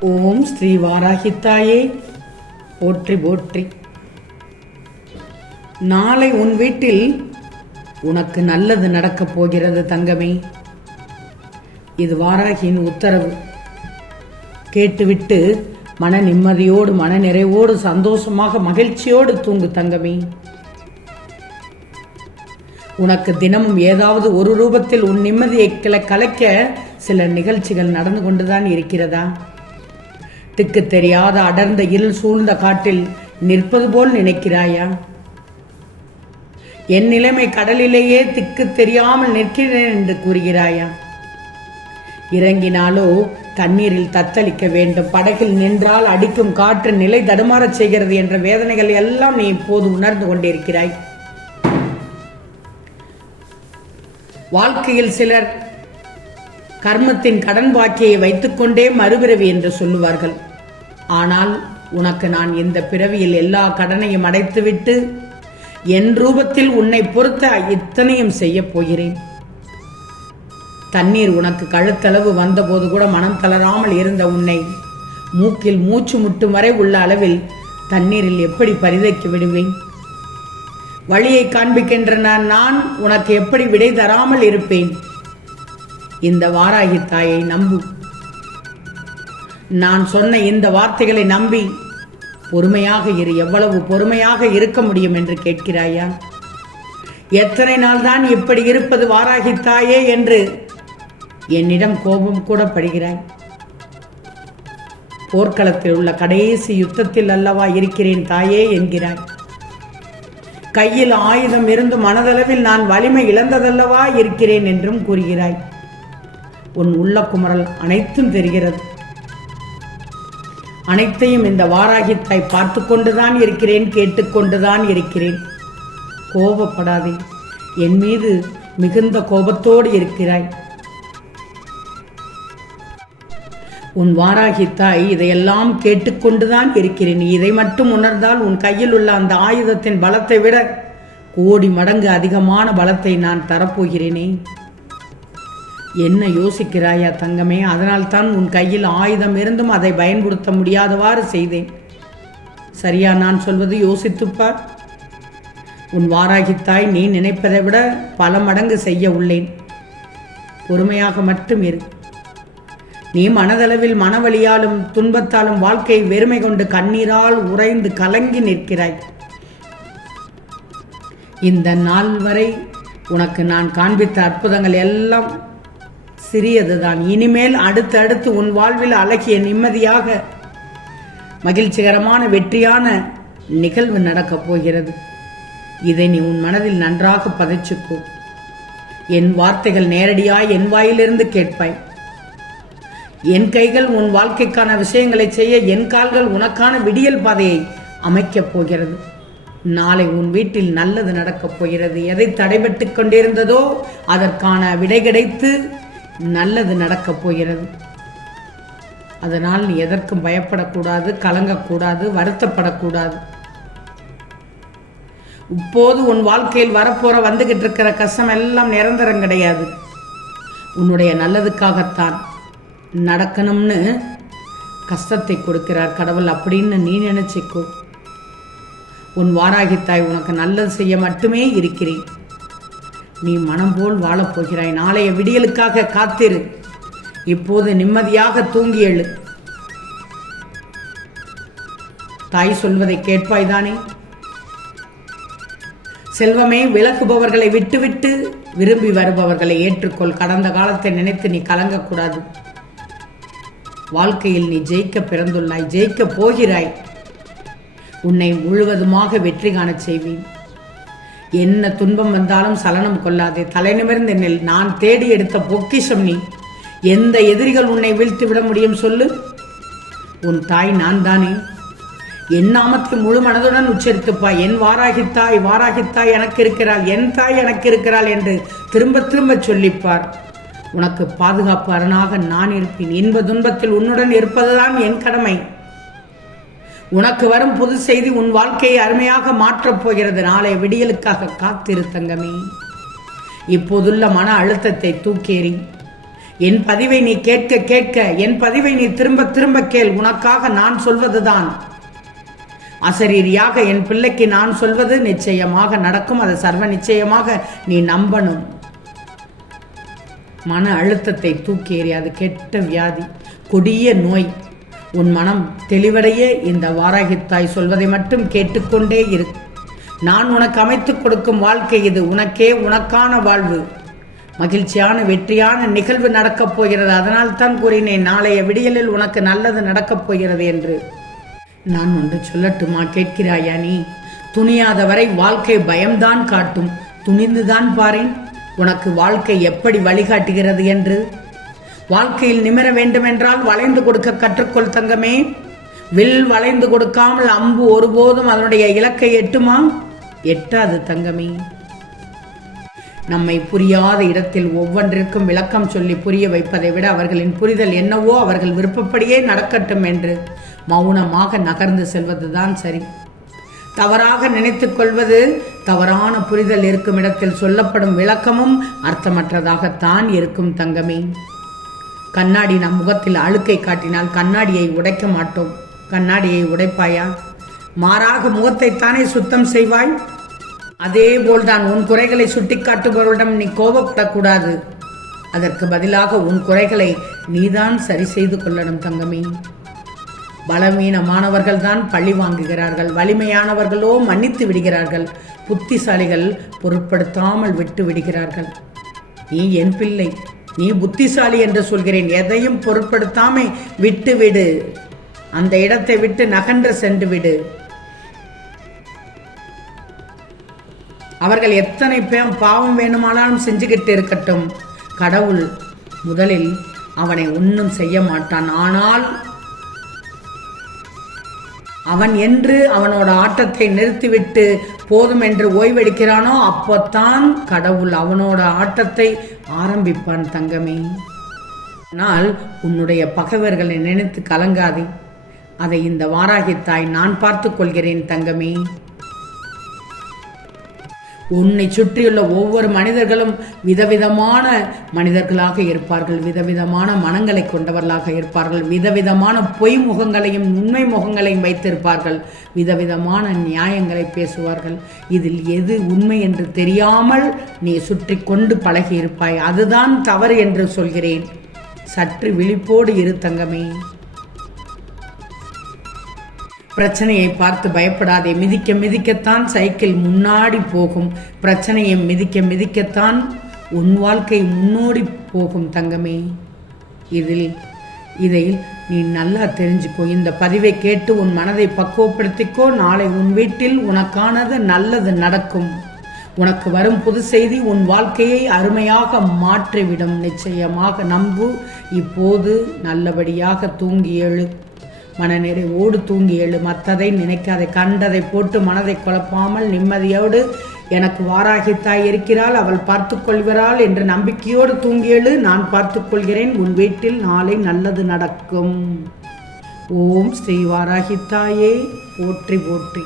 ஓம் ஸ்ரீ வாராகித்தாயே. போற்றி போற்றி. நாளை உன் வீட்டில் உனக்கு நல்லது நடக்கப் போகிறது தங்கமே. இது வாராகியின் உத்தரவு. கேட்டுவிட்டு மன நிம்மதியோடு மன நிறைவோடு சந்தோஷமாக மகிழ்ச்சியோடு தூங்கு தங்கமே. உனக்கு தினமும் ஏதாவது ஒரு ரூபத்தில் உன் நிம்மதியை கிள கலைக்க சில நிகழ்ச்சிகள் நடந்து கொண்டுதான் இருக்கிறதா? திக்கு தெரியாத அடர்ந்த இருள் சூழ்ந்த காட்டில் நிற்பது போல் நினைக்கிறாயா? என் நிலைமை கடலிலேயே திக்கு தெரியாமல் நிற்கிறேன் என்று கூறுகிறாயா? இறங்கினாலோ தண்ணீரில் தத்தளிக்க வேண்டும். படகில் நின்றால் அடிக்கும் காற்று நிலை தடுமாறச் செய்கிறது என்ற வேதனைகள் எல்லாம் நீ இப்போது உணர்ந்து கொண்டிருக்கிறாய். வாழ்க்கையில் சிலர் கர்மத்தின் கடன் பாக்கியை வைத்துக்கொண்டே மறுபிறவி என்று சொல்லுவார்கள். ஆனால் உனக்கு நான் இந்த பிறவியில் எல்லா கடனையும் அடைத்துவிட்டு என் ரூபத்தில் உன்னை பொறுத்த இத்தனையும் செய்யப் போகிறேன். தண்ணீர் உனக்கு கழுத்தளவு வந்தபோது கூட மனம் தளராமல் இருந்த உன்னை மூக்கில் மூச்சு முட்டும் வரை உள்ள அளவில் தண்ணீரில் எப்படி பரிதைக்கு விடுவேன்? வழியை காண்பிக்கின்ற நான் உனக்கு எப்படி விடை தராமல் இருப்பேன்? இந்த வாராகி தாயை நம்பு. நான் சொன்ன இந்த வார்த்தைகளை நம்பி பொறுமையாக இரு எவ்வளவு பொறுமையாக இருக்க முடியும் என்று கேட்கிறாயா? எத்தனை நாள் தான் இப்படி இருப்பது வாராகி தாயே என்று என்னிடம் கோபம் கூட படுகிறாய். போர்க்களத்தில் உள்ள கடைசி யுத்தத்தில் அல்லவா இருக்கிறேன் தாயே என்கிறாய். கையில் ஆயுதம் இருந்து மனதளவில் நான் வலிமை இழந்ததல்லவா இருக்கிறேன் என்றும் கூறுகிறாய். உன் உள்ள குமரல் அனைத்தும் தெரிகிறது. அனைத்தையும் இந்த வாராகித்தாய் பார்த்து கொண்டுதான் இருக்கிறேன் கேட்டுக்கொண்டுதான் இருக்கிறேன். கோபப்படாதே. என் மீது மிகுந்த கோபத்தோடு இருக்கிறாய். உன் வாராகி தாய் இதையெல்லாம் கேட்டுக்கொண்டுதான் இருக்கிறேன். இதை மட்டும் உணர்ந்தால் உன் கையில் உள்ள அந்த ஆயுதத்தின் பலத்தை விட கோடி மடங்கு அதிகமான பலத்தை நான் தரப்போகிறேனே. என்ன யோசிக்கிறாயா தங்கமே? அதனால்தான் உன் கையில் ஆயுதம் இருந்தும் அதை பயன்படுத்த முடியாதவாறு செய்தேன். சரியா நான் சொல்வது யோசித்துப்பார்? உன் வாராகித்தாய் நீ நினைப்பதை விட பல மடங்கு செய்ய உள்ளேன். பொறுமையாக மட்டும் இரு. நீ மனதளவில் மனவழியாலும் துன்பத்தாலும் வாழ்க்கையை வெறுமை கொண்டு கண்ணீரால் உறைந்து கலங்கி நிற்கிறாய். இந்த நாள் வரை உனக்கு நான் காண்பித்த அற்புதங்கள் எல்லாம் சிறியதுதான். இனிமேல் அடுத்தடுத்து உன் வாழ்வில் அழகிய நிம்மதியாக மகிழ்ச்சிகரமான வெற்றியான நிகழ்வு நடக்கப் போகிறது. இதை நீ உன் மனதில் நன்றாக பதிச்சுக்கோ. என் வார்த்தைகள் நேரடியாய் என் வாயிலிருந்து கேட்பாய். என் கைகள் உன் வாழ்க்கைக்கான விஷயங்களை செய்ய என் கால்கள் உனக்கான விடியல் பாதையை அமைக்கப் போகிறது. நாளை உன் வீட்டில் நல்லது நடக்கப் போகிறது. எதை தடைபட்டு கொண்டிருந்ததோ அதற்கான விடை கிடைத்து நல்லது நடக்கப் போகிறது. அதனால் நீ எதற்கும் பயப்படக்கூடாது கலங்கக்கூடாது வருத்தப்படக்கூடாது. இப்போது உன் வாழ்க்கையில் வரப்போற வந்துகிட்டு இருக்கிற கஷ்டம் எல்லாம் நிரந்தரம் கிடையாது. உன்னுடைய நல்லதுக்காகத்தான் நடக்கணும்னு கஷ்டத்தை கொடுக்கிறார் கடவுள். அப்படின்னு நீ நினைச்சிக்கோ. உன் வாராகித்தாய் உனக்கு நல்லது செய்ய மட்டுமே இருக்கிறேன். நீ மனம் போல் வாழப்போகிறாய் நாளைய விடியலுக்காக காத்திரு. இப்போது நிம்மதியாக தூங்கி எழு. தாய் சொல்வதை கேட்பாய்தானே செல்வமே விளக்குபவர்களை விட்டுவிட்டு விரும்பி வருபவர்களை ஏற்றுக்கொள். கடந்த காலத்தை நினைத்து நீ கலங்கக்கூடாது. வாழ்க்கையில் நீ ஜெயிக்க பிறந்துள்ளாய். ஜெயிக்க போகிறாய். உன்னை முழுவதுமாக வெற்றி காணச் செய்வேன். என்ன துன்பம் வந்தாலும் சலனம் கொள்ளாதே. தலை நிமிர்ந்து நெல். நான் தேடி எடுத்த பொக்கிஷம் நீ. எந்த எதிரிகள் உன்னை வீழ்த்து விட முடியும் சொல்லு. உன் தாய் நான் தானே. என் நாமத்தை முழு மனதுடன் உச்சரித்துப்பா என் வாராகித்தாய் வாராகித்தாய் எனக்கு இருக்கிறாள் என் தாய் எனக்கு இருக்கிறாள் என்று திரும்ப திரும்ப சொல்லிப்பார். உனக்கு பாதுகாப்பு அரணாக நான் இருப்பேன். இன்ப துன்பத்தில் உன்னுடன் இருப்பதுதான் என் கடமை. உனக்கு வரும் புது செய்தி உன் வாழ்க்கையை அருமையாக மாற்றப் போகிறது. நாளை விடியலுக்காக காத்திரு தங்கமே. இப்போதுள்ள மன அழுத்தத்தை தூக்கேறி என் பதிவை நீ கேட்க கேட்க என் பதிவை நீ திரும்ப திரும்ப கேள். உனக்காக நான் சொல்வதுதான். அசரீரியாக என் பிள்ளைக்கு நான் சொல்வது நிச்சயமாக நடக்கும். அது சர்வ நிச்சயமாக நீ நம்பணும். மன அழுத்தத்தை தூக்கேறி அது கெட்ட வியாதி கொடிய நோய் உன் மனம் தெளிவடைய இந்த வாராகித்தாய் சொல்வதை மட்டும் கேட்டுக்கொண்டே இரு. நான் உனக்கு அமைத்துக் கொடுக்கும் வாழ்க்கை இது. உனக்கே உனக்கான வாழ்வு. மகிழ்ச்சியான வெற்றியான நிகழ்வு நடக்கப் போகிறது. அதனால் தான் கூறினேன் நாளைய விடியலில் உனக்கு நல்லது நடக்கப் போகிறது என்று. நான் ஒன்று சொல்லட்டுமா கேட்கிறாயா நீ? துணியாத வரை வாழ்க்கை பயம்தான் காட்டும். துணிந்துதான் பாரேன். உனக்கு வாழ்க்கை எப்படி வழிகாட்டுகிறது என்று? வாழ்க்கையில் நிமிர வேண்டுமென்றால் வளைந்து கொடுக்க கற்றுக்கொள் தங்கமே. வில் வளைந்து கொடுக்காமல் அம்பு ஒருபோதும் அதனுடைய இலக்கை எட்டுமா? எட்டாது தங்கமே. நம்மை புரியாத இடத்தில் ஒவ்வொன்றிற்கும் விளக்கம் சொல்லி புரிய வைப்பதை விட அவர்களின் புரிதல் என்னவோ அவர்கள் விருப்பப்படியே நடக்கட்டும் என்று மௌனமாக நகர்ந்து செல்வதுதான் சரி. தவறாக நினைத்துக் கொள்வது தவறான புரிதல் இருக்கும் இடத்தில் சொல்லப்படும் விளக்கமும் அர்த்தமற்றதாகத்தான் இருக்கும் தங்கமே. கண்ணாடி நம் முகத்தில் அழுக்கை காட்டினால் கண்ணாடியை உடைக்க மாட்டோம். கண்ணாடியை உடைப்பாயா? மாறாக முகத்தைத்தானே சுத்தம் செய்வாய்? அதே போல்தான் உன் குறைகளை சுட்டிக்காட்டுபவரிடம் நீ கோபப்படக்கூடாது. அதற்கு பதிலாக உன் குறைகளை நீதான் சரி செய்து கொள்ளணும் தங்கமே. பலவீனமானவர்கள் தான் பழி வாங்குகிறார்கள். வலிமையானவர்களோ மன்னித்து விடுகிறார்கள். புத்திசாலிகள் பொருட்படுத்தாமல் விட்டு விடுகிறார்கள். நீ என் பிள்ளை. நீ புத்திசாலி என்று சொல்கிறேன். எதையும் பொருட்படுத்தாமை விட்டு விடு அந்த இடத்தை விட்டு நகன்று சென்று விடு அவர்கள் எத்தனை பே பாவம் வேணுமானாலும் செஞ்சுக்கிட்டு இருக்கட்டும். கடவுள் முதலில் அவனை ஒன்றும் செய்ய மாட்டான். ஆனால் அவன் என்று அவனோட ஆட்டத்தை நிறுத்திவிட்டு போதும் என்று ஓய்வெடுக்கிறானோ அப்போத்தான் கடவுள் அவனோட ஆட்டத்தை ஆரம்பிப்பான் தங்கமே. ஆனால் உன்னுடைய பகைவர்களை நினைத்து கலங்காதே. அதை இந்த வாராகித்தாய் நான் பார்த்துக் கொள்கிறேன் தங்கமே. உன்னை சுற்றியுள்ள ஒவ்வொரு மனிதர்களும் விதவிதமான மனிதர்களாக இருப்பார்கள் விதவிதமான மனங்களை கொண்டவர்களாக இருப்பார்கள் விதவிதமான பொய் முகங்களையும் உண்மை முகங்களையும் வைத்திருப்பார்கள் விதவிதமான நியாயங்களை பேசுவார்கள். இதில் எது உண்மை என்று தெரியாமல் நீ சுற்றி கொண்டு பழகி இருப்பாய் அதுதான் தவறு என்று சொல்கிறேன். சற்று விழிப்போடு இரு தங்கமே. பிரச்சனையை பார்த்து பயப்படாதே. மிதிக்க மிதிக்கத்தான் சைக்கிள் முன்னாடி போகும். பிரச்சனையை மிதிக்க மிதிக்கத்தான் உன் வாழ்க்கை முன்னோடி போகும் தங்கமே. இதில் இதை நீ நல்லா தெரிஞ்சுக்கோ. இந்த பதிவை கேட்டு உன் மனதை பக்குவப்படுத்திக்கோ. நாளை உன் வீட்டில் உனக்கானது நல்லது நடக்கும். உனக்கு வரும் புது செய்தி உன் வாழ்க்கையை அருமையாக மாற்றிவிடும். நிச்சயமாக நம்பு இப்போது நல்லபடியாக தூங்கி எழு மனநிறைவோடு தூங்கி எழு. மற்றதை நினைக்காதை கண்டதை போட்டு மனதை குழப்பாமல் நிம்மதியோடு எனக்கு வாராகித்தாய் இருக்கிறாள். அவள் பார்த்து கொள்கிறாள் என்று நம்பிக்கையோடு தூங்கி எழு. நான் பார்த்து கொள்கிறேன் உன் வீட்டில் நாளை நல்லது நடக்கும். ஓம் ஸ்ரீ வாராகித்தாயே. போற்றி போற்றி.